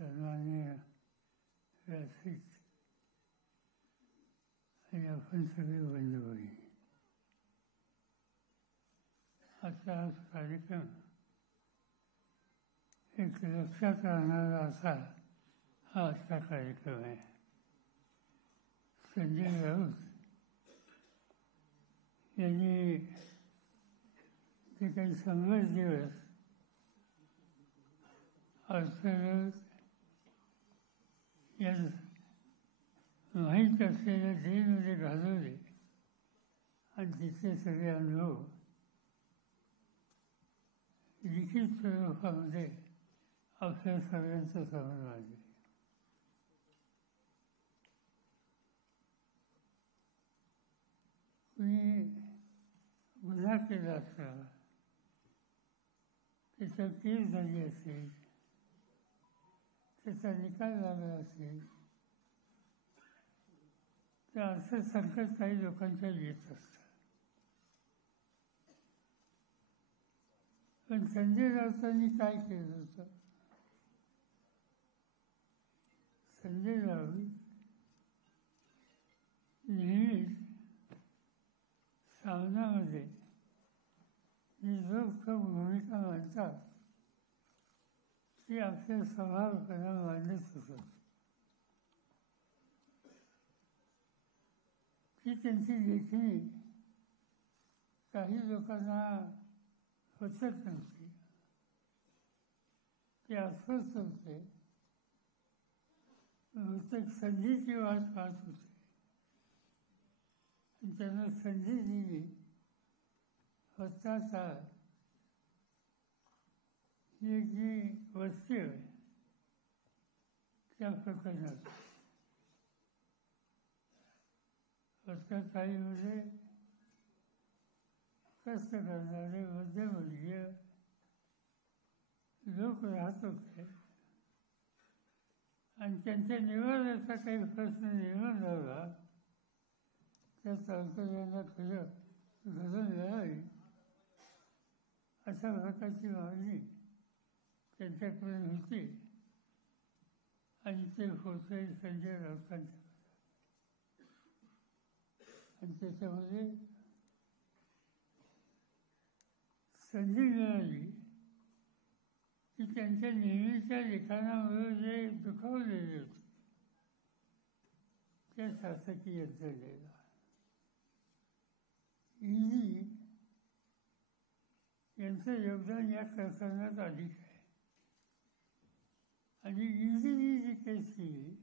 सन्माननीय व्यासपीठ आणि आपण सगळे बंधू. आजचा हा कार्यक्रम एक लक्षात राहणारा असा हा आजचा कार्यक्रम आहे. संजय राऊत यांनी जे काही 100 दिवस अर्थात या माहीत असलेल्या जेलमध्ये घालवले आणि तिथले सगळे अनुभव लिखित स्वरूपामध्ये आपल्या सगळ्यांचं समोर मांडले. कुणी गुन्हा केला असला, त्याचा केस झाली असेल, त्याचा निकाल लागला असेल, तर असं संकट काही लोकांच्या येत असतं. पण संजय राऊतांनी काय केलं होतं? संजय राऊत नेहमीच सामनामध्ये जी लोक भूमिका मांडतात ती आपल्या स्वभावपणा मांडत असत. ती त्यांची लेखणी काही लोकांना पचत नव्हती, ते अस्वस्थ होते, बहुतेक संधीची वाट पाहत होते आणि त्यांना संधी दिली स्वतःचा ही जी वस्ती आहे त्या प्रकरणात स्वतः काळीमध्ये कष्ट करणारे मध्यमवर्गीय लोक राहत होते आणि त्यांच्या निवाऱ्याचा काही प्रश्न निर्माण झाला त्या चालकऱ्यांना घरं मिळावी अशा प्रकारची मागणी त्यांच्याकडे होती आणि ते होते संजय राऊतांच्या. आणि त्याच्यामध्ये संधी मिळाली की त्यांच्या नेहमीच्या लिखाणामुळे जे दुखावलेले होते त्या शासकीय यंत्रणेला यांचं योगदान या प्रकरणात अधिक आहे. आणि ईडीने जी केस केली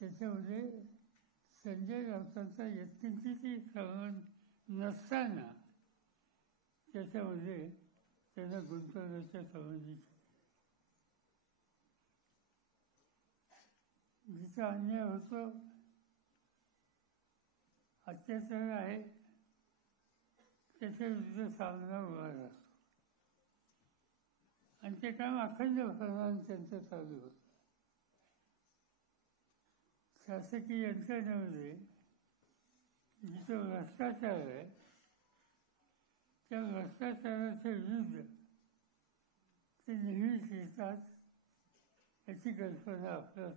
त्याच्यामध्ये संजय राऊतांचा यत्किंचितही संबंध नसताना त्याच्यामध्ये त्यांना गुंतवण्याच्या संबंधित जिचा अन्याय होतो, अत्याचार आहे, त्याच्या विरुद्ध सामना उभा राहतो आणि ते काम अखंडपणाने त्यांचं चालू होतं. शासकीय यंत्रणेमध्ये जिथं भ्रष्टाचार आहे त्या भ्रष्टाचाराच्या विरुद्ध ते नेहमीच येतात याची कल्पना आपल्या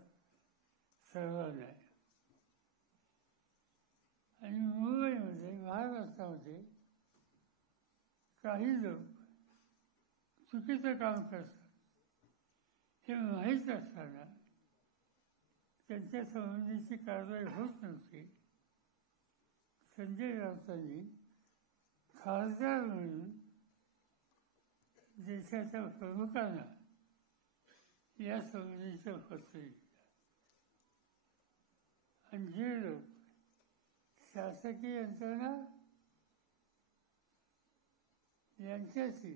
सर्वांना आहे. आणि मुंबईमध्ये महाराष्ट्रामध्ये काही लोक चुकीचं काम करतात हे माहीत असताना त्यांच्या संबंधीची कारवाई होत नव्हती. संजय राऊतांनी खासदार म्हणून देशाच्या प्रमुखांना या संबंधीचं पत्र लिहिलं आणि जे लोक शासकीय यंत्रणा यांच्याशी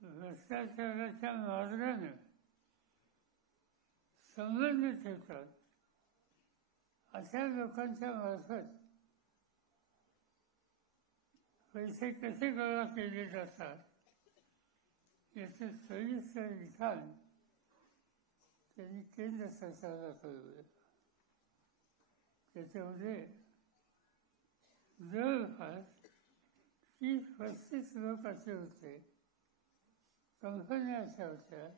भ्रष्टाचाराच्या मार्गाने संबंध ठेवतात अशा लोकांच्या मार्फत पैसे कसे गोळा केले जातात याचं सविस्तर लिखाण त्यांनी केंद्र सरकारला कळवलं. त्याच्यामध्ये जवळपास 30-35 लोक असे होते, कंपन्या अशा होत्या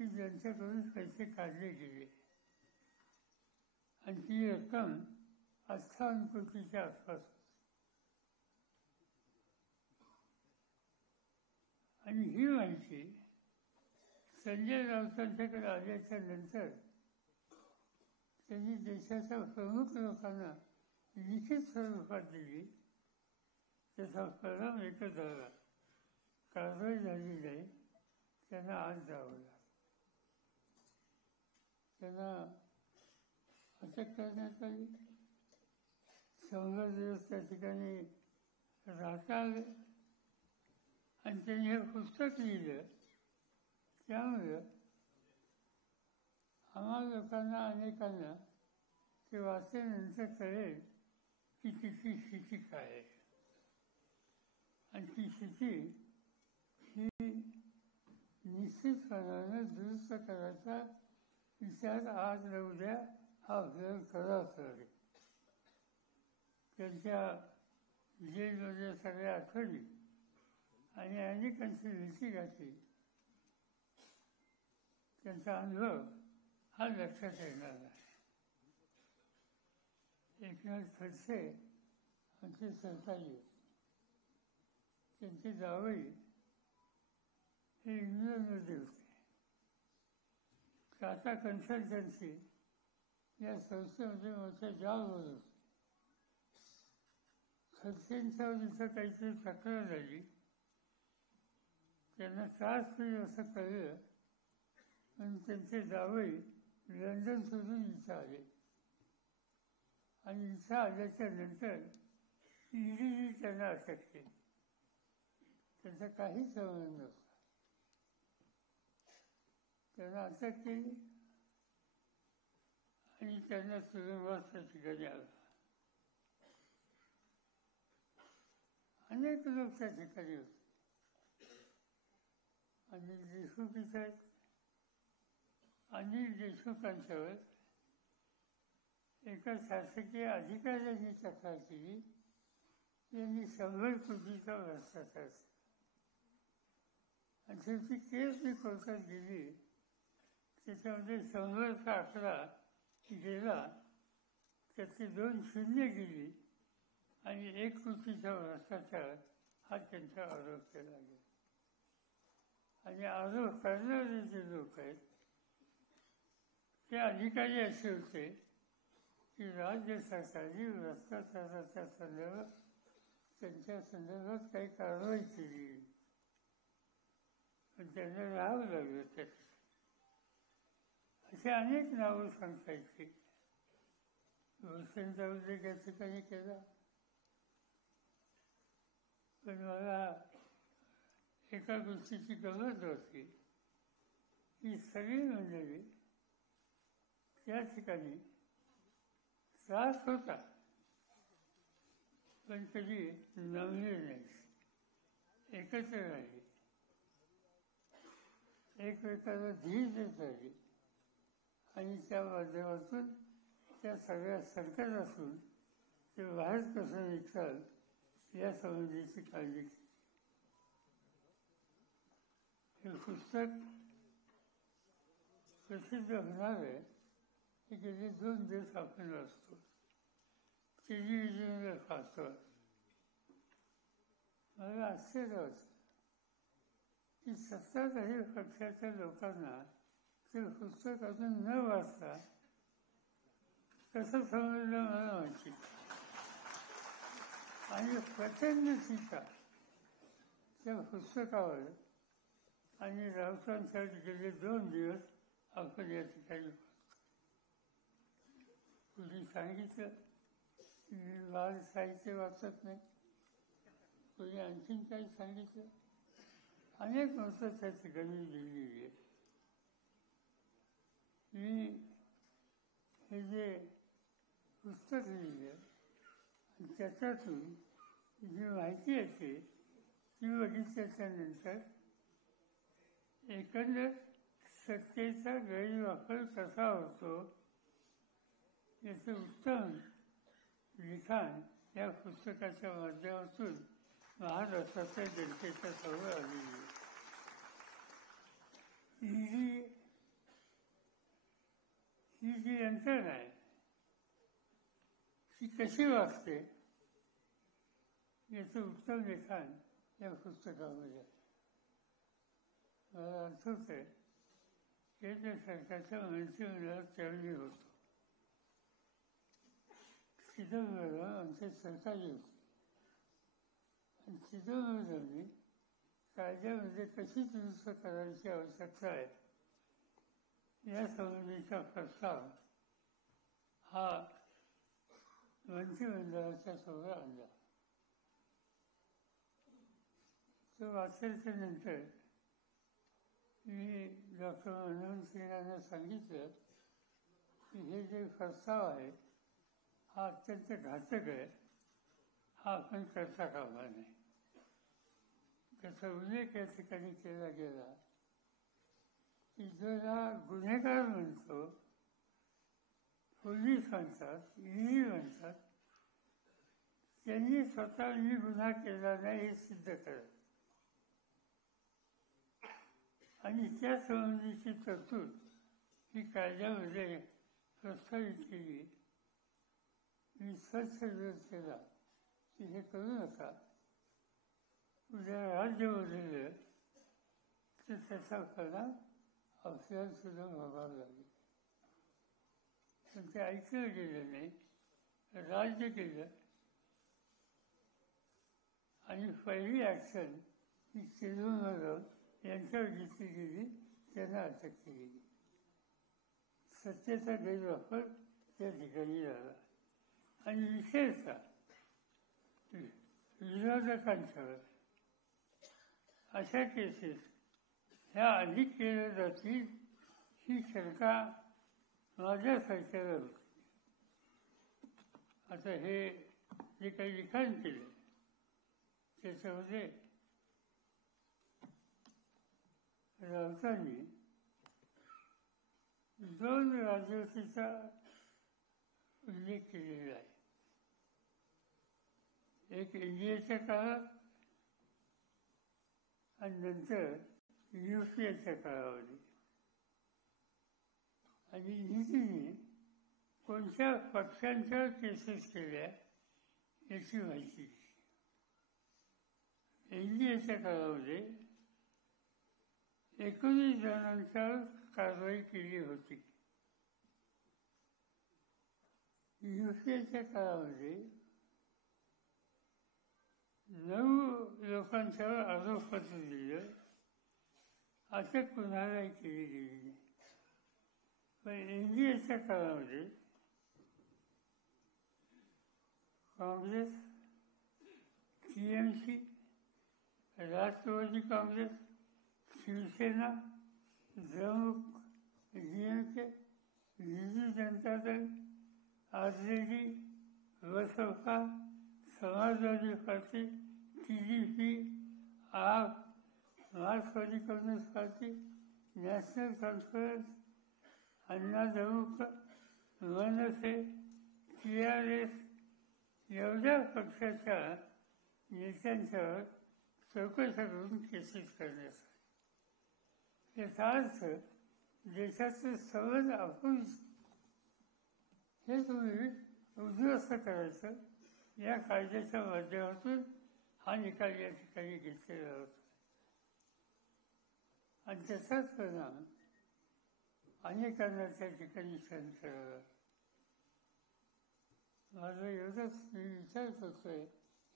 की ज्यांच्याकडून पैसे काढले गेले आणि ती रक्कम 58 कोटीच्या आसपास. आणि ही माहिती संजय राऊतांच्याकडे आल्याच्या नंतर त्यांनी देशाच्या प्रमुख लोकांना लिखित स्वरूपात दिली. त्याचा परिणाम एकच झाला, कारवाई झाली नाही, त्यांना आज जावं लागलं. त्यांना अटक करण्यात आली, 100 दिवस त्या ठिकाणी राहता आले आणि त्यांनी हे पुस्तक लिहिलं. त्यामुळं आम्हा लोकांना, अनेकांना ते वाचल्यानंतर कळेल की तिची स्थिती काय आहे. आणि ती स्थिती ही निश्चितपणानं दुरुस्त करायचा विचार आज न उद्या हा आपल्याला करावाच लागेल. त्यांच्या जेलमध्ये सगळ्या आठवणी आणि अनेकांची भेटी गाठी, त्यांचा अनुभव हा लक्षात येणार नाही. एकनाथ खडसे आमचे सहकारी, त्यांचे जावई हे इंग्लंडमध्ये होते. टाटा कन्सल्टन्सी या संस्थेमध्ये मोठ्या जॉबवर होते. खडसेंच्यावर इथं काहीतरी तक्रार झाली, त्यांना त्रास होईल असं कळलं आणि त्यांचे जावई लंडन सोडून इथं आले. आणि इथं आल्याच्या नंतर ईडीने त्यांना अटक केली. त्याचा काही संबंध नव्हता. त्यांना अटक केली आणि त्यांना तुरुंगात त्या ठिकाणी आला. अनेक लोक त्या ठिकाणी होते. अनिल देशमुख इथं आहेत. अनिल देशमुखांच्यावर एका शासकीय अधिकाऱ्यांनी तक्रार केली, यांनी 100 कोटीचा भ्रष्टाचार. आणि शेवटी केस मी कोर्टात गेली, त्याच्यामध्ये 100चा आकडा गेला, त्यातली 2 शून्य गेली आणि 1 कोटीचा भ्रष्टाचार हा त्यांचा आरोप केला गेला. आणि आरोप करणारे जे लोक आहेत ते अधिकारी असे होते की राज्य सरकारने भ्रष्टाचाराच्या संदर्भात त्यांच्या संदर्भात काही कारवाई केली पण त्यांना राहावं लागलं. त्यात असे अनेक नावं सांगता येते. भूषणचा उल्लेख या ठिकाणी केला, पण मला एका गोष्टीची गमत होती की सगळी मंडळी त्या ठिकाणी त्रास होता पण कधी नमले नाही, एकत्र राहिले, एकमेकाला धीर देत राहिले आणि त्या माध्यमातून त्या सगळ्या संकट असून ते बाहेर कसं निघताल या संबंधीची काळजी घेतली. हे पुस्तक प्रसिद्ध होणार आहे की गेले 2 दिवस आपण वाचतो, टेलिव्हिजनवर पाहतो. मला आश्चर्य होतं की सत्ताधारी पक्षाच्या लोकांना ते पुस्तक अजून न वाचता कसं समजलं मला माहिती. आणि प्रचंड टीका त्या पुस्तकावर आणि राऊतांसाठी गेले 2 दिवस आपण या ठिकाणी कुणी सांगितलं की बाल साहित्य वाचत नाही, कोणी आणखीन काही सांगितलं. अनेक मतं त्या ठिकाणी लिहिलेली आहेत. मी हे जे पुस्तक लिहिलं आणि त्याच्यातून जी माहिती येते ती बघितल्याच्यानंतर एकंदर सत्तेचा गैरवापर कसा होतो याचं उत्तम लिखाण या पुस्तकाच्या माध्यमातून महाराष्ट्राच्या जनतेच्या समोर आलेली आहे. ईडी ही जी यंत्रणा आहे ती कशी वागते याचं उत्तम लिखाण या पुस्तकामध्ये मला आठवत आहे केंद्र सरकारच्या मंत्रिमंडळात त्यावेळी होतो. चिदंबरम आमचे सरकारी होते आणि चिदंबरमनी कायद्यामध्ये कशी दुरुस्त करायची आवश्यकता आहे या संबंधीचा प्रस्ताव हा मंत्रिमंडळाच्या समोर आणला. तो वाचायच्या नंतर मी डॉक्टर मनमोहन सिंगांना सांगितलं की हे जे प्रस्ताव आहे हा अत्यंत घातक आहे, हा आपण करता कामा नये. त्याचा उल्लेख या ठिकाणी केला गेला की जर हा गुन्हेगार म्हणतो, पोलीस म्हणतात, ईडी म्हणतात, त्यांनी स्वतःनी गुन्हा केला नाही हे सिद्ध करत आणि त्या संबंधीची तरतूद ही कायद्यामध्ये प्रस्तावित केली. मी स्वच्छ विरोध केला की हे करू नका, उद्या राज्य बदललं तर त्याचा परिणाम आपल्याला सुद्धा भोगावा लागेल. पण ते ऐकलं गेलं नाही, राज्य केलं आणि पहिली ॲक्शन ही चिदंबरम यांच्यावर घेतली गेली, त्यांना अटक केली गेली. सत्तेचा गैरवापर त्या ठिकाणी झाला आणि विशेषतः विरोधकांच्यावर अशा केसेस ह्या अधिक केल्या जातील ही शंका माझ्या सरकारला होती. आता हे जे काही लिखाण केलं त्याच्यामध्ये राऊतांनी 2 राजवटीचा उल्लेख केलेला आहे. एक इंडियाच्या काळात आणि नंतर UPAच्या काळामध्ये. आणि नीतीने कोणत्या पक्षांच्या केसेस केल्या याची माहिती दिली. इंडियाच्या काळामध्ये 19 जणांच्यावर कारवाई केली होती. UPAच्या काळामध्ये 9 लोकांच्यावर आरोपपत्र दिलं, अटक कुणालाही केली गेली नाही. पण इंडियाच्या काळामध्ये काँग्रेस, TMC, राष्ट्रवादी काँग्रेस, शिवसेना, द्रमुक, DMK, बिजू जनता दल, RJD, बसपा, समाजवादी पार्टी, TDP, आप, मार्क्सवादी कम्युनिस्ट पार्टी, नॅशनल कॉन्फरन्स, अण्णा द्रमुक, मनसे, TRS एवढ्या पक्षाच्या नेत्यांच्यावर चौकशा करून केसेस करण्यात आल्या. याचा अर्थ देशाचं संबंध आपण हे तुम्ही उद्ध्वस्त करायचं या कायद्याच्या माध्यमातून हा निकाल या ठिकाणी घेतलेला होता. आणि त्याचाच परिणाम अनेकांना त्या ठिकाणी सहन करावा. माझं एवढंच मी विचारत होतोय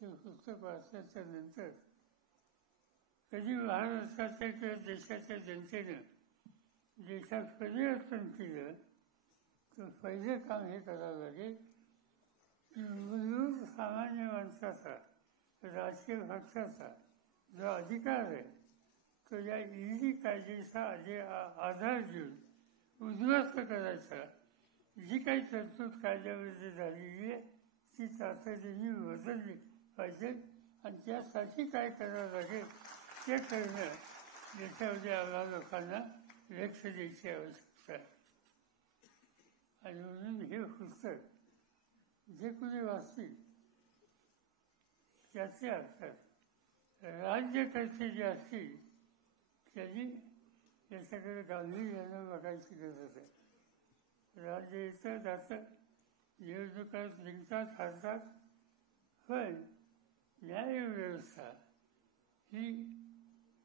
हे पुस्तक वाचल्याच्या नंतर कधी महाराष्ट्राच्या किंवा देशाच्या जनतेनं देशात परिवर्तन केलं तर पहिलं काम हे करावं लागेल की मूलभूत सामान्य माणसाचा, राजकीय पक्षाचा जो अधिकार आहे तो या ईडी कायद्याचा आधार घेऊन उद्ध्वस्त करायचा. जी काही तरतूद कायद्यामध्ये झालेली आहे ती तातडीने बदलली पाहिजे आणि त्यासाठी काय करावं लागेल ते करणं देशामध्ये आम्हा लोकांना लक्ष द्यायची आवश्यकता आहे. आणि म्हणून हे पुस्तक जे कुणी वाचतील त्याचे अर्थात राज्यकर्ते जे असतील त्यांनी याच्याकडे गांभीर्यानं बघायची गरज आहे. राज्य येतं जातं, निवडणुका जिंकतात हरतात, पण न्यायव्यवस्था ही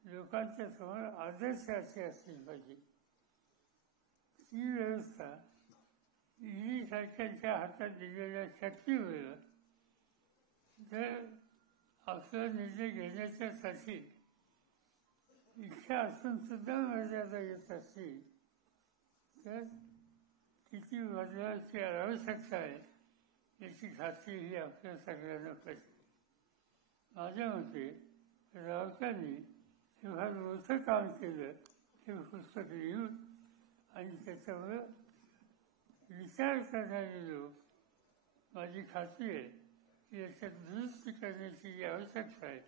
लोकांच्या समोर आदर्श अशी असली पाहिजे. ही व्यवस्था ईडी सारख्यांच्या हातात दिलेल्या शक्तीमुळे जर आपला निर्णय घेण्याच्यासाठी इच्छा असून सुद्धा मर्यादा येत असतील तर किती बदलाची आवश्यकता आहे याची खात्री ही आपल्या सगळ्यांना पाहिजे. माझ्या मते राऊतांनी हे फार मोठं काम केलं हे पुस्तक लिहून, आणि त्याच्यामुळं विचार करणारे लोक, माझी खात्री आहे की याच्यात दुरुस्ती करण्याची जी आवश्यकता आहे,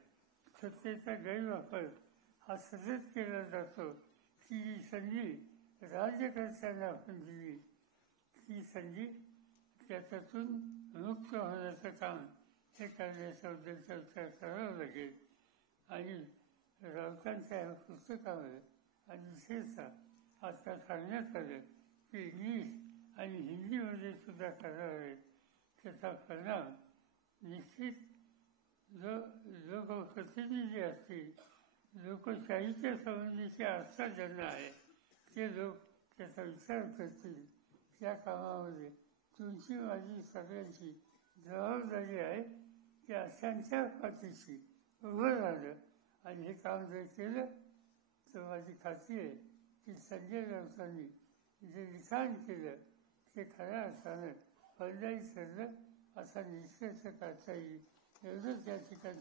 सत्तेचा गैरवापर हा सतत केला जातो, ही जी संधी राज्यकर्त्यांना आपण दिली ही संधी त्याच्यातून मुक्त होण्याचं काम हे करण्याच्याबद्दलचा विचार करावा लागेल. आणि राऊतांच्या ह्या पुस्तकामध्ये आणि विशेषतः आता सांगण्यात आलं की इंग्लिश आणि हिंदीमध्ये सुद्धा करावं लागेल, त्याचा परिणाम निश्चित जो लोकप्रतिनिधी असतील, लोकशाहीच्या संबंधीची आस्था ज्यांना आहे ते लोक त्याचा विचार करतील. या कामामध्ये तुमची माझी सगळ्यांची जबाबदारी आहे की अशांच्या पाठीशी उभं राहिलं आणि हे काम जर केलं तर माझी खात्री आहे की संजय राऊतांनी जे लिखाण केलं ते खऱ्या अर्थानं फलदायी ठरलं असा निष्कर्ष काढता येईल. एवढंच या ठिकाणी